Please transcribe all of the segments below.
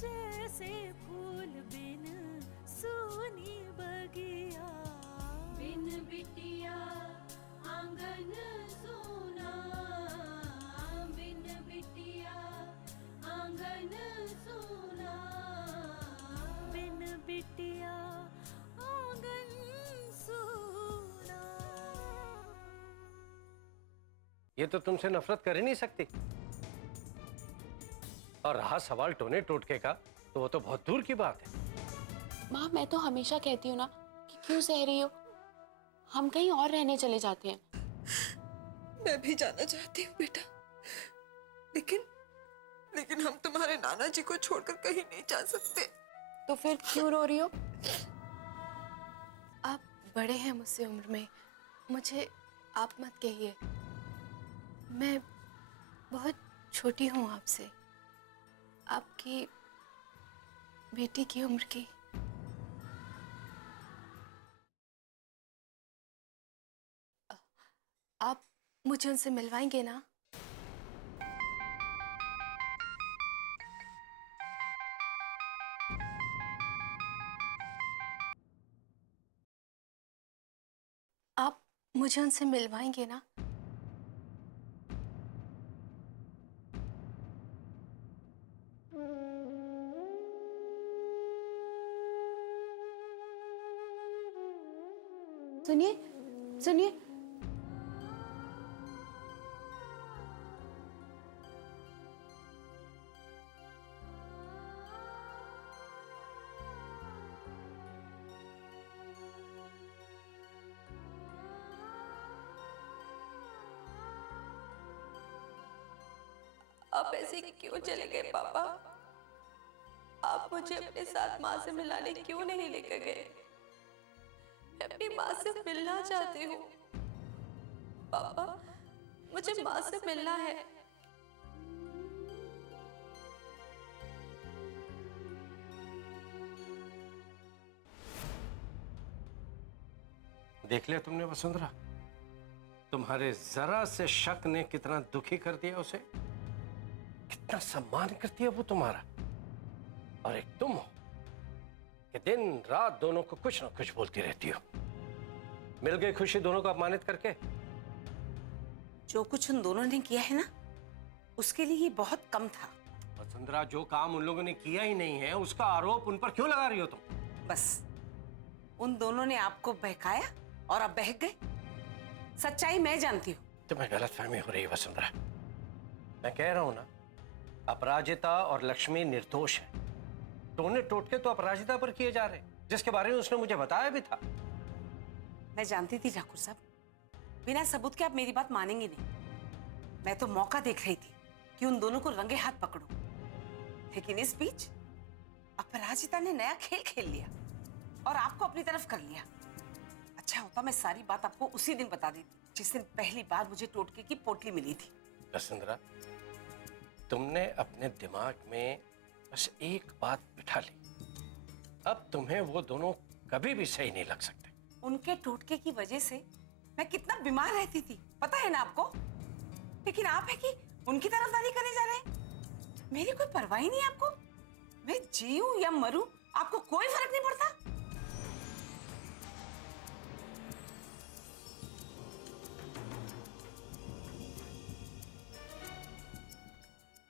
जैसे फूल बिन सूनी बगिया, बिन बिटिया आंगन सूना, बिन बिटिया आंगन सूना, बिन बिटिया आंगन सूना। ये तो तुमसे नफरत कर ही नहीं सकती। और रहा सवाल टोने टोटके का, तो वो तो बहुत दूर की बात है। माँ, मैं तो हमेशा कहती हूँ ना कि क्यों सह रही हो, हम कहीं और रहने चले जाते हैं। मैं भी जाना चाहती हूँ बेटा, लेकिन हम तुम्हारे नाना जी को छोड़कर कहीं नहीं जा सकते। तो फिर क्यों रो रही हो? आप बड़े हैं मुझसे उम्र में, मुझे आप मत कहिए। मैं बहुत छोटी हूँ आपसे, आपकी बेटी की उम्र की। आप मुझे उनसे मिलवाएंगे ना? आप मुझे उनसे मिलवाएंगे ना? सुनिए सुनिए, आप ऐसे क्यों चले गए पापा? आप मुझे अपने साथ माँ से मिलाने क्यों नहीं लेकर गए? मैं अपनी माँ से मिलना चाहती हूँ पापा, मुझे माँ से मिलना है। देख लिया तुमने वसुंधरा, तुम्हारे जरा से शक ने कितना दुखी कर दिया उसे, कितना सम्मान करती है वो तुम्हारा। और एक तुम हो कि दिन रात दोनों को कुछ ना कुछ बोलती रहती हो। मिल गई खुशी दोनों को अपमानित करके। जो कुछ उन दोनों ने किया है ना, उसके लिए ये बहुत कम था। वसुंधरा, जो काम उन लोगों ने किया ही नहीं है उसका आरोप उन पर क्यों लगा रही हो तुम? बस उन दोनों ने आपको बहकाया और आप बहक गए। सच्चाई मैं जानती हूँ। तुम्हें गलतफहमी हो रही है वसुंधरा। मैं कह रहा हूं ना, अपराजिता और लक्ष्मी निर्दोष है। टोने टोटके तो अपराजिता पर किए जा रहे, जिसके बारे में उसने मुझे बताया भी था। मैं जानती थी ठाकुर साहब, बिना सबूत के आप मेरी बात मानेंगे नहीं। मैं तो मौका देख रही थी कि उन दोनों को रंगे हाथ पकड़ूं, लेकिन इस बीच अपराजिता ने नया खेल खेल लिया और आपको अपनी तरफ कर लिया। अच्छा होता मैं सारी बात आपको उसी दिन बता देती, जिस दिन पहली बार मुझे टोटके की पोटली मिली थी। वसुंधरा, तुमने अपने दिमाग में बस एक बात बिठा ली, अब तुम्हें वो दोनों कभी भी सही नहीं लग सकते। उनके टोटके की वजह से मैं कितना बीमार रहती थी, पता है ना आपको? लेकिन आप है कि उनकी तरफदारी करने जा रहे हैं। मेरी कोई परवाह ही नहीं आपको। मैं जीऊं या मरूं, आपको कोई फर्क नहीं पड़ता।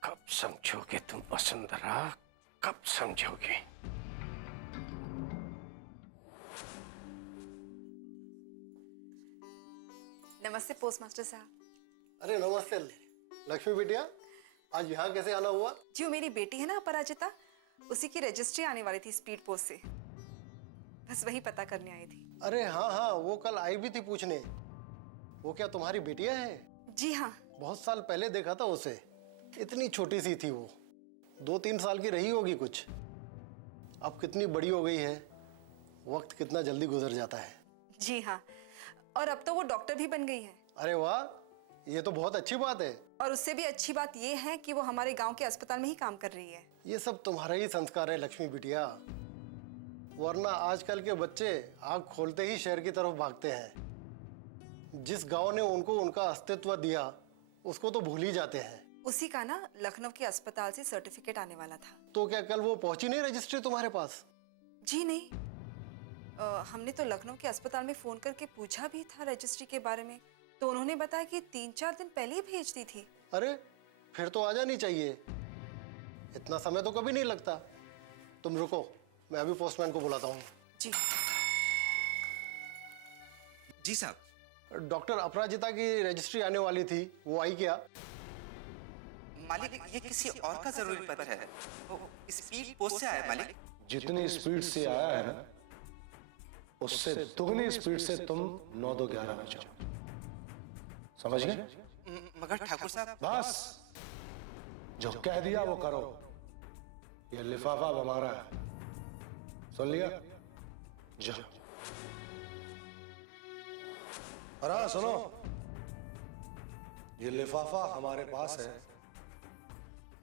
कब समझोगे तुम वसुंधरा, कब समझोगे? नमस्ते पोस्ट मास्टर साहब। अरे नमस्ते लक्ष्मी बिटिया, आज यहाँ कैसे आना हुआ? जो मेरी बेटी है ना अपराजिता, उसी की रजिस्ट्री आने वाली थी स्पीड पोस्ट से, बस वही पता करने आई थी। अरे हाँ हाँ, वो कल आई भी थी पूछने। वो क्या तुम्हारी बिटिया है? जी हाँ। बहुत साल पहले देखा था उसे, इतनी छोटी सी थी वो, 2-3 साल की रही होगी कुछ। अब कितनी बड़ी हो गई है, वक्त कितना जल्दी गुजर जाता है। जी हाँ, और अब तो वो डॉक्टर भी बन गई है। अरे वाह, ये तो बहुत अच्छी बात है। और उससे भी अच्छी बात ये है कि वो हमारे गांव के अस्पताल में ही काम कर रही है। ये सब तुम्हारा ही संस्कार है लक्ष्मी बिटिया, वरना आजकल के बच्चे आँख खोलते ही शहर की तरफ भागते हैं। जिस गांव ने उनको उनका अस्तित्व दिया उसको तो भूल ही जाते हैं। उसी का ना लखनऊ के अस्पताल से सर्टिफिकेट आने वाला था। तो क्या कल वो पहुंची नहीं रजिस्ट्री तुम्हारे पास? जी नहीं, हमने तो लखनऊ के अस्पताल में फोन करके पूछा भी था रजिस्ट्री के बारे में, तो उन्होंने बताया कि 3-4 दिन पहले ही भेज दी थी। अरे फिर तो आ जानी चाहिए, इतना समय तो कभी नहीं लगता। तुम रुको, मैं अभी पोस्टमैन को बुलाता हूँ। जी जी साहब। डॉक्टर अपराजिता की रजिस्ट्री आने वाली थी, वो आई क्या? मालिक ये किसी और का जरूरी पत्र है, वो स्पीड पोस्ट से आया मालिक। जितनी स्पीड से आया है ना, उससे दुगनी स्पीड से तुम 9-2-11 में जाओ, समझ गए? मगर ठाकुर साहब। बस, जो कह दिया वो करो। ये लिफाफा अब हमारा है, सुन लिया? जाओ। और हाँ सुनो, ये लिफाफा हमारे पास है,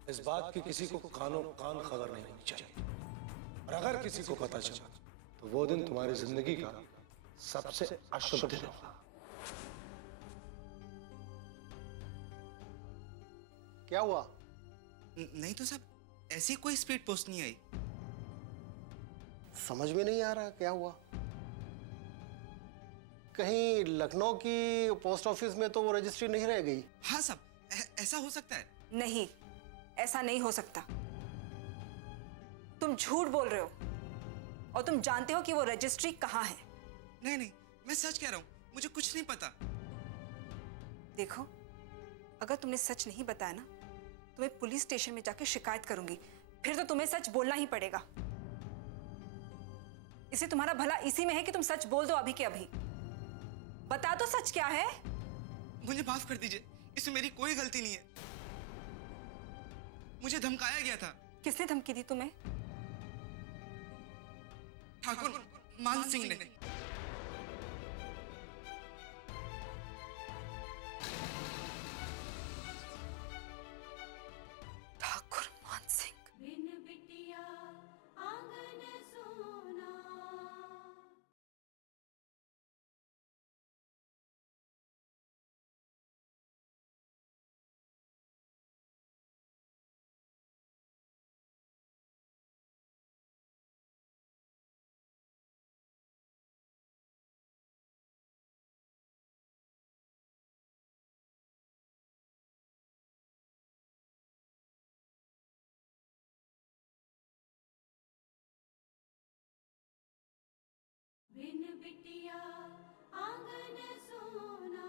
इस बात की किसी को कानो कान खबर नहीं होनी चाहिए। और अगर किसी को पता चला तो वो दिन तुम्हारी जिंदगी का सबसे अशुभ दिन होगा। क्या हुआ? नहीं तो साहब, ऐसी कोई स्पीड पोस्ट नहीं आई। समझ में नहीं आ रहा क्या हुआ। कहीं लखनऊ की पोस्ट ऑफिस में तो वो रजिस्ट्री नहीं रह गई? हाँ साहब, ऐसा हो सकता है। नहीं, ऐसा नहीं हो सकता। तुम झूठ बोल रहे हो और तुम जानते हो कि वो रजिस्ट्री कहाँ है। नहीं नहीं, मैं सच कह रहा हूँ, मुझे कुछ नहीं पता। देखो, अगर तुमने सच नहीं बताया ना, तो मैं पुलिस स्टेशन में जाके शिकायत करूंगी। फिर तो तुम्हें सच बोलना ही पड़ेगा। इसे तुम्हारा भला इसी में है कि तुम सच बोल दो अभी के अभी। बता दो सच क्या है। मुझे माफ कर दीजिए, इसमें मेरी कोई गलती नहीं है। मुझे धमकाया गया था। किसने धमकी दी तुम्हें? ठाकुर मान सिंह ने। ठाकुर मान सिंह। बिन बिटिया आंगन सोना। बिन बिटिया आंगन सोना।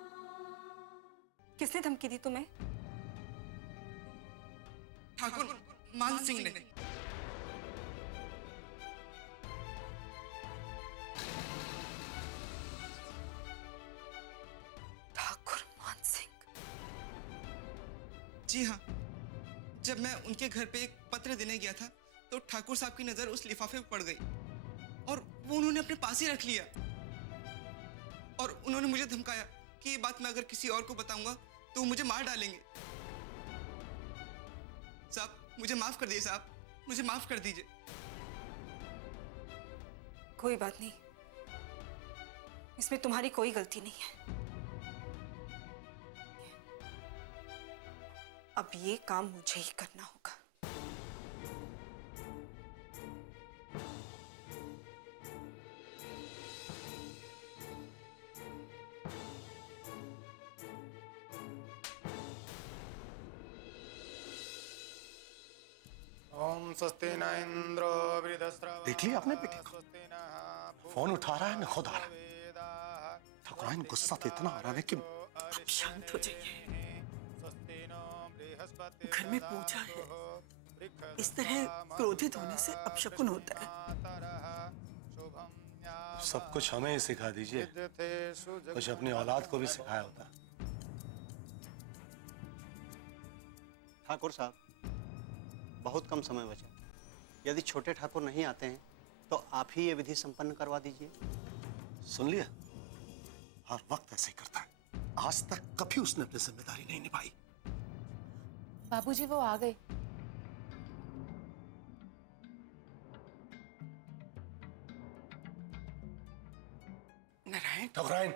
किसने धमकी दी तुम्हें? ठाकुर मान सिंह ने। ठाकुर मान सिंह। जी हाँ, जब मैं उनके घर पे एक पत्र देने गया था तो ठाकुर साहब की नजर उस लिफाफे पर पड़ गई और वो उन्होंने अपने पास ही रख लिया। और उन्होंने मुझे धमकाया कि ये बात मैं अगर किसी और को बताऊंगा तो वो मुझे मार डालेंगे। साहब मुझे माफ कर दीजिए, साहब मुझे माफ कर दीजिए। कोई बात नहीं, इसमें तुम्हारी कोई गलती नहीं है। अब ये काम मुझे ही करना होगा। ओम स्वस्ति न इंद्रो वृद्धस्रवा। देख लिया आपने बेटे को? फोन उठा रहा है, न खुद आ रहा है। ठाकुराइन गुस्सा तो इतना आ रहा है कि आप शांत हो जाइए। घर में पूजा है, इस तरह क्रोधित होने से अपशकुन होता है। सब कुछ हमें ही सिखा दीजिए, कुछ अपनी औलाद को भी सिखाया होता। ठाकुर साहब, बहुत कम समय बचा। यदि छोटे ठाकुर नहीं आते हैं तो आप ही ये विधि संपन्न करवा दीजिए। सुन लिया, हर वक्त ऐसे करता है। आज तक कभी उसने अपनी जिम्मेदारी नहीं निभाई। बाबूजी वो आ गए। नारायण, ठाकुराइन,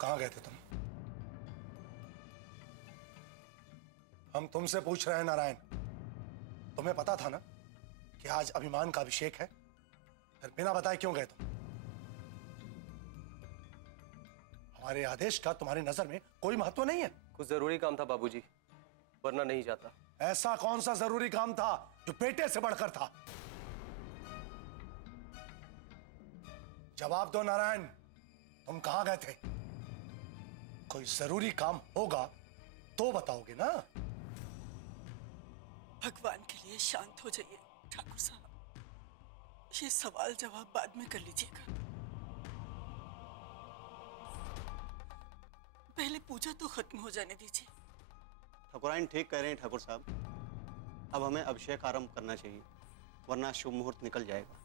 कहाँ गए थे तुम? हम तुमसे पूछ रहे हैं नारायण, तुम्हें पता था ना कि आज अभिमान का अभिषेक है, फिर बिना बताए क्यों गए तुम? हमारे आदेश का तुम्हारी नजर में कोई महत्व नहीं है? कुछ जरूरी काम था बाबूजी, वरना नहीं जाता। ऐसा कौन सा जरूरी काम था जो बेटे से बढ़कर था? जवाब दो नारायण, तुम कहां गए थे? कोई जरूरी काम होगा तो बताओगे ना? भगवान के लिए शांत हो जाइए ठाकुर साहब, ये सवाल जवाब बाद में कर लीजिएगा। पहले पूजा तो खत्म हो जाने दीजिए। ठाकुराइन ठीक कह रहे हैं ठाकुर साहब, अब हमें अभिषेक आरंभ करना चाहिए, वरना शुभ मुहूर्त निकल जाएगा।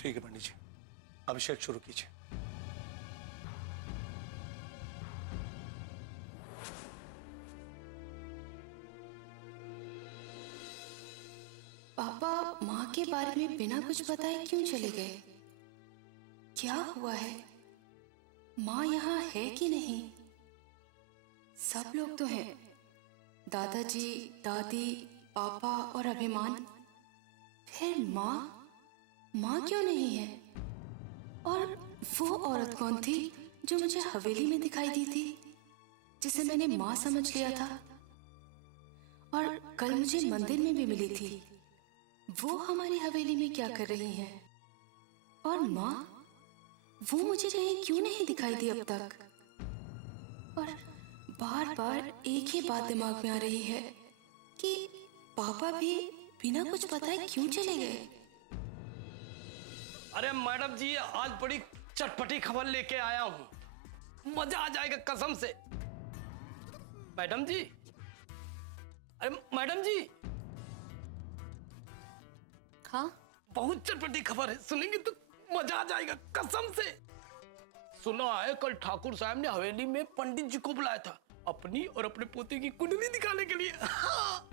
ठीक है पंडित जी, अभिषेक शुरू कीजिए। पापा माँ के बारे में बिना कुछ बताए क्यों चले गए? क्या हुआ है? माँ यहाँ है कि नहीं? सब लोग तो हैं, दादाजी, दादी, पापा और अभिमान। फिर माँ क्यों नहीं है? और वो औरत कौन थी जो मुझे हवेली में दिखाई दी थी, जिसे मैंने माँ समझ लिया था और कल मुझे मंदिर में भी मिली थी? वो हमारी हवेली में क्या कर रही हैं? और माँ, वो मुझे कहीं क्यों नहीं दिखाई दी अब तक? और बार बार एक ही बात दिमाग में आ रही है कि पापा भी बिना कुछ बताए क्यों चले गए? अरे मैडम जी, आज बड़ी चटपटी खबर लेके आया हूँ, मजा आ जाएगा कसम से। मैडम जी, अरे मैडम जी, हाँ, बहुत चटपटी खबर है, सुनेंगे तो मजा आ जाएगा कसम से। सुना है कल ठाकुर साहब ने हवेली में पंडित जी को बुलाया था अपनी और अपने पोते की कुंडली दिखाने के लिए। हाँ।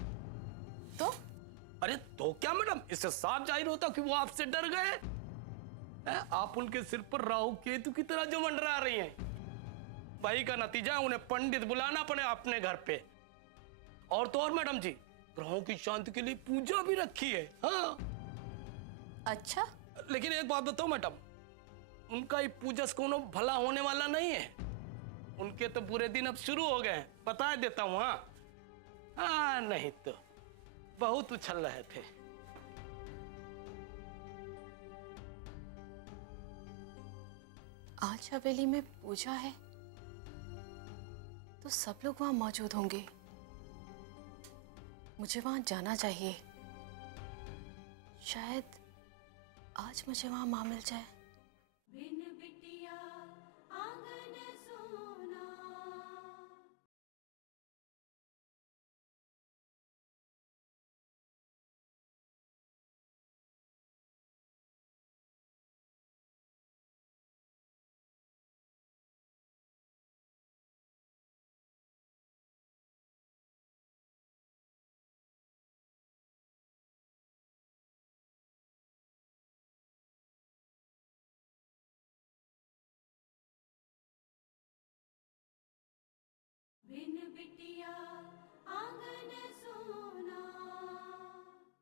तो? अरे तो क्या मैडम, इससे साफ जाहिर होता कि वो आपसे डर गए। आप उनके सिर पर राहु केतु की तरह जो मंडरा रही हैं। भाई का नतीजा उन्हें पंडित बुलाना पड़े अपने घर पे। और तो और मैडम जी, ग्रहों की शांति के लिए पूजा भी रखी है। हाँ। अच्छा, लेकिन एक बात बताओ मैडम, उनका ये पूजा से कोनो भला होने वाला नहीं है। उनके तो पूरे दिन अब शुरू हो गए हैं, बता देता हूँ। हाँ नहीं तो बहुत उछल रहे थे। आज हवेली में पूजा है तो सब लोग वहां मौजूद होंगे। मुझे वहां जाना चाहिए, शायद आज मुझे वहां मां मिल जाए। बिन बिटिया आंगन सोना। बिन बिटिया आंगन सोना।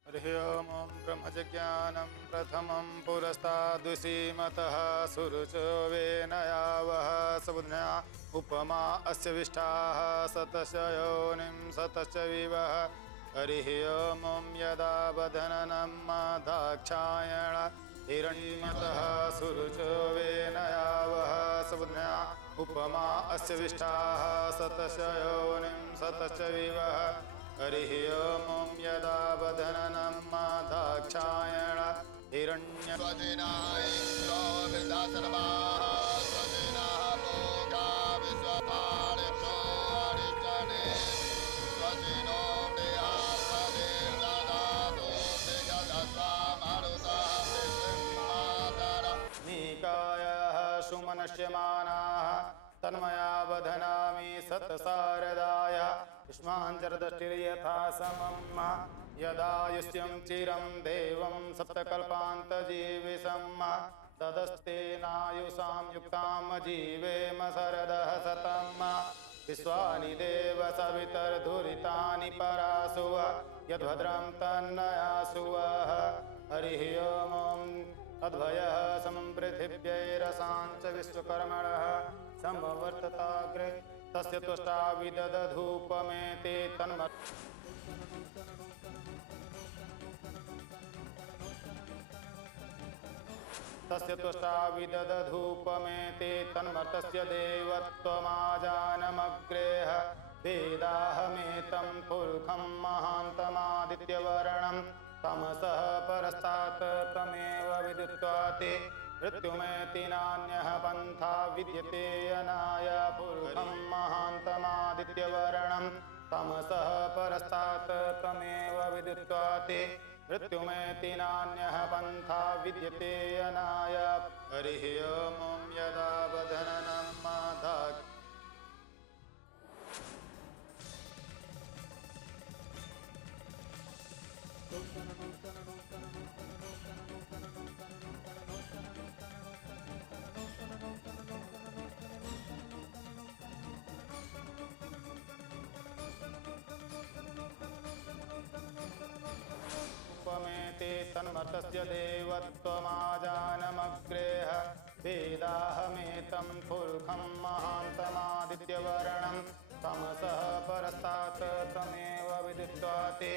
हरि ओम ब्रह्मज्ञानं प्रथमं पुरस्तादुसीमतः सुरुचो वेनयावः सबुध्या उपमा अस्य विष्टाः सतश्च योनिं सतश्च विवः। हरिः ओम यदा बधननं दाक्षायण हिरण्यतः सुरुचो वेनयावः सबुध्या उपमा अस्य विष्टाः सतश्च योनिं सतश्च विवः। हरिः ओम यदा बधननं दाक्षायण हिरण्यवदिनाय इन्द्रो वृद्धाश्रमाः स्वदिनः लोका विश्वपालितो अरिष्टने स्वदिनो बृहस्पतिर्दधातु दिगदस्वा मरुतः विश्वमातर निकायः सुमनस्यमानाः तन्मया बधनामि सतसारदाय युष्माञ्चरदष्टिर्यथा समम् यदायुष्यं चिरं देवं सप्तकल्पान्तजीविषं तदस्तेनायुषां युक्तां जीवेम शरदः शतं विश्वानि देव सवितर्धुरितानि परासुव यद्भद्रं तन्नयासुवः हरिः ओम अद्भयः सम्पृथिव्यैरसाञ्च विश्वकर्मणः समवर्तताग्रे तस्य तुष्टा विदधूपमेते तन्मत् तस्य तुष्टा विदधूपमेते तन्मर्तस्य देवत्वमाजानमग्रेह वेदाहमेतं पुरुखं महान्तमादित्यवर्णं तमसः परस्तात् तमेव विदित्वाते मृत्युमेति नान्यः पन्था विद्यते अनाय पुरुखं महान्तमादित्यवर्णं तमसः परस्तात् तमेव विदित्वाते मृत्युमेति नान्यः पन्था विद्यते अनाय हरिः ओम यदा बधननं माधा उपमेते तन्मर्तस्य देवत्वमाजानमग्रेह वेदाहमेतं पुरुखं महान्तमादित्यवर्णं तमसः परस्तात् तमेव विदित्वाते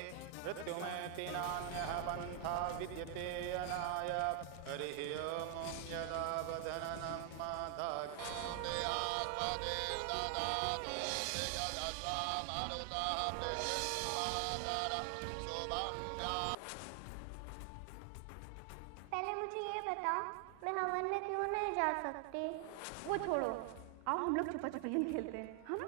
मृत्युमेति नान्यः पन्था विद्यते अनाय हरिः ओम यदा बधननं माधा पहले मुझे ये बताओ मैं हवन में क्यों नहीं जा सकती? वो छोड़ो, आओ हम लोग छुपा छुपी खेलते हैं। हम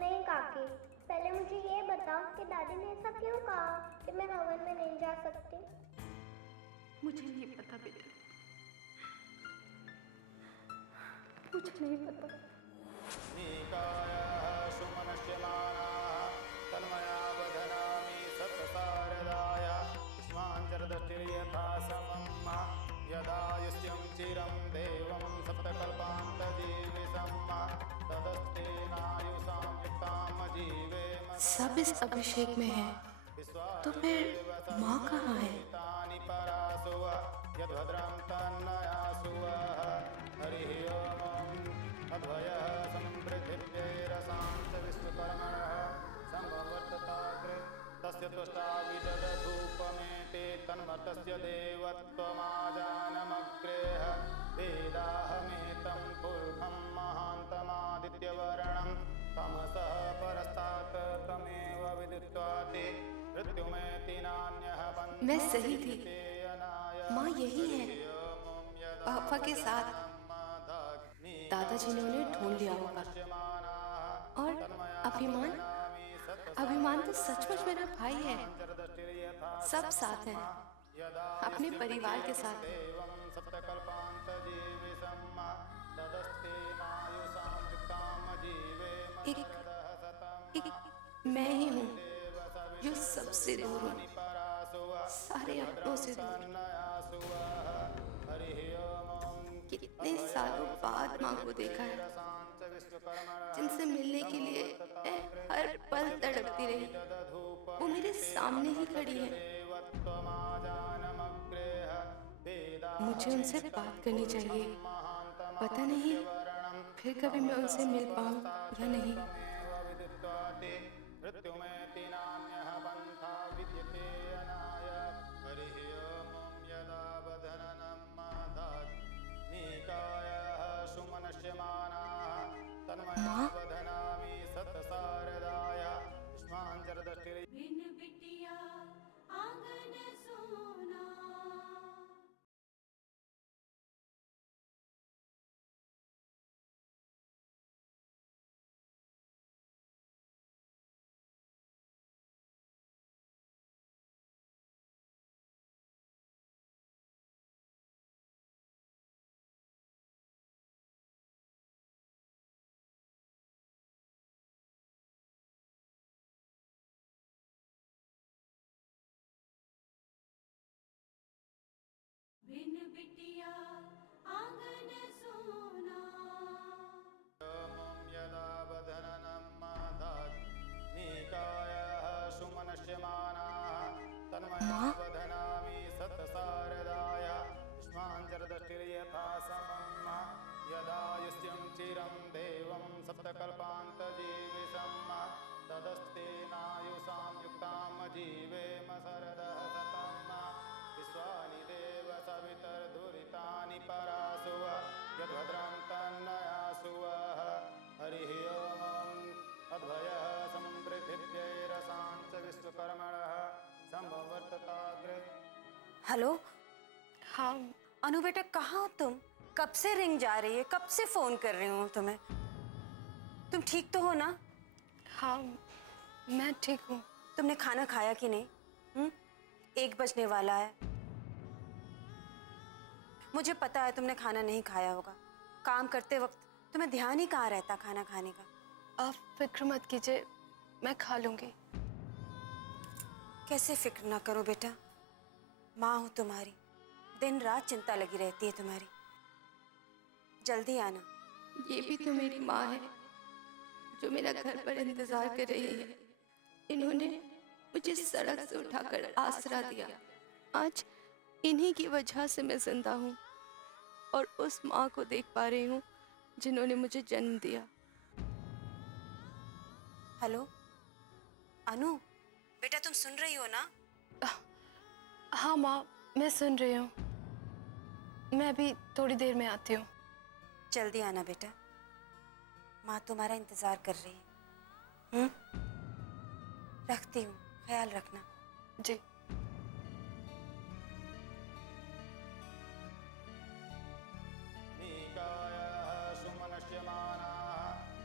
नहीं काकी, पहले मुझे ये बताओ कि दादी ने ऐसा क्यों कहा कि मैं हवन में नहीं जा सकती? मुझे नहीं पता बेटा, मुझे नहीं पता। तन्मया वदनामि सतसारदाय युष्माञ्जरदष्टिर्यथा समं यदा युष्यं चिरं देवं सप्तकल्पान्तजीविषं तदस्तेनायुषां युक्तां जीवे सब इस अभिषेक में है, तो फिर माँ कहाँ है? यद्भद्रं तन्नयासुवः हरिः ओम अद्भयः सम्पृथिव्यैरसाञ्च विश्वकर्मणः समवर्तताग्रे तस्य तुष्टा विदधूपमेते तन्मर्तस्य देवत्वमाजानमग्रेह वेदाहमेतं पुरुखं महान्तमादित्यवर्णं तमसः परस्तात् तमेव विदित्वाते मृत्युमेति नान्यः पन्था मैं सही थी, माँ यही है, पापा के साथ। दादाजी ने उन्हें ढूंढ लिया होगा। और अभिमान तो सचमुच मेरा भाई है। सब साथ हैं, अपने परिवार के साथ। एक मैं ही हूँ जो सबसे दूर हूँ, सारे अपनों से दूर। कितने सालों बाद माँ को देखा है, जिनसे मिलने के लिए मैं हर पल तड़पती रही। वो मेरे सामने ही खड़ी है। मुझे उनसे बात करनी चाहिए। पता नहीं फिर कभी मैं उनसे मिल पाऊँ या नहीं। मृत्युमेति नान्यः पन्था विद्यते अनाय हरिः ओम यदा बधननं माधानिकायः सुमनश्यमानाः तन्मया वदनामि सतसारदाय युष्माञ्जरदष्टिर् बिन बिटिया आंगन सोना। बिन बिटिया आंगन सोना। ओम यदा बधननं हेलो। हाँ अनु बेटा, कहाँ हो तुम? कब से रिंग जा रही है, कब से फोन कर रही हूँ तुम्हें। तुम ठीक तो हो ना? हाँ मैं ठीक हूँ। तुमने खाना खाया कि नहीं? 1 बजने वाला है। मुझे पता है तुमने खाना नहीं खाया होगा। काम करते वक्त तुम्हें ध्यान ही कहाँ रहता खाना खाने का। आप फिक्र मत कीजिए, मैं खा लूंगी। कैसे फिक्र ना करो बेटा, माँ हूँ तुम्हारी, दिन रात चिंता लगी रहती है तुम्हारी। जल्दी आना। ये भी तो मेरी माँ है जो मेरा घर पर इंतजार कर रही है। इन्होंने मुझे सड़क से उठाकर आसरा दिया। आज इन्हीं की वजह से मैं जिंदा हूँ और उस माँ को देख पा रही हूँ जिन्होंने मुझे जन्म दिया। हेलो अनु बेटा, तुम सुन रही हो ना? हाँ माँ, मैं सुन रही हूँ। मैं अभी थोड़ी देर में आती हूँ। जल्दी आना बेटा, माँ तुम्हारा इंतजार कर रही है। रखती हूँ, ख्याल रखना। जी।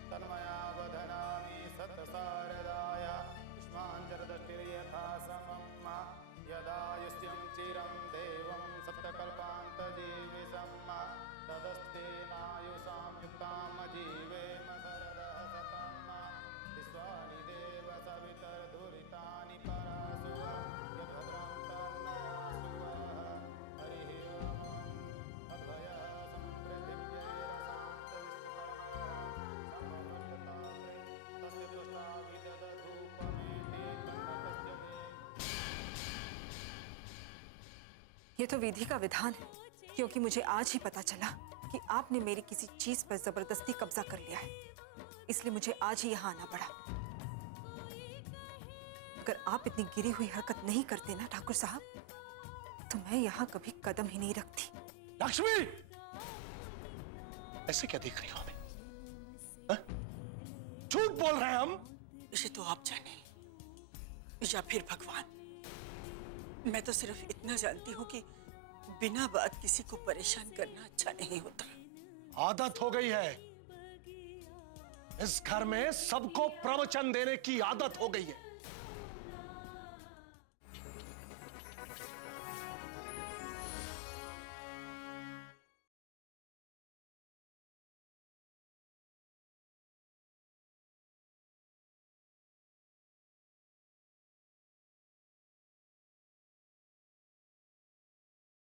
तन्मया वदनामि सत्सारदाय युष्माञ्जरदष्टिर्यथा समम् यदायुष्यं चिरं देवं सप्तकल्पान्तजीविषं तदस्तेनायुषां युक्तां जीवेम शरदः शतं विश्वानि देव सवितर्धुरितानि परासु यद्भद्रं तन्नयासु हरिः ओम् तद्भयः ये तो विधि का विधान है, क्योंकि मुझे आज ही पता चला कि आपने मेरी किसी चीज पर जबरदस्ती कब्जा कर लिया है, इसलिए मुझे आज ही यहाँ आना पड़ा। अगर आप इतनी गिरी हुई हरकत नहीं करते ना ठाकुर साहब, तो मैं यहाँ कभी कदम ही नहीं रखती। लक्ष्मी, ऐसे क्या देख रही हो हमें? झूठ बोल रहे हैं हम। इसे तो आप जाने या फिर भगवान। मैं तो सिर्फ इतना जानती हूँ कि बिना बात किसी को परेशान करना अच्छा नहीं होता। आदत हो गई है, इस घर में सबको प्रवचन देने की आदत हो गई है।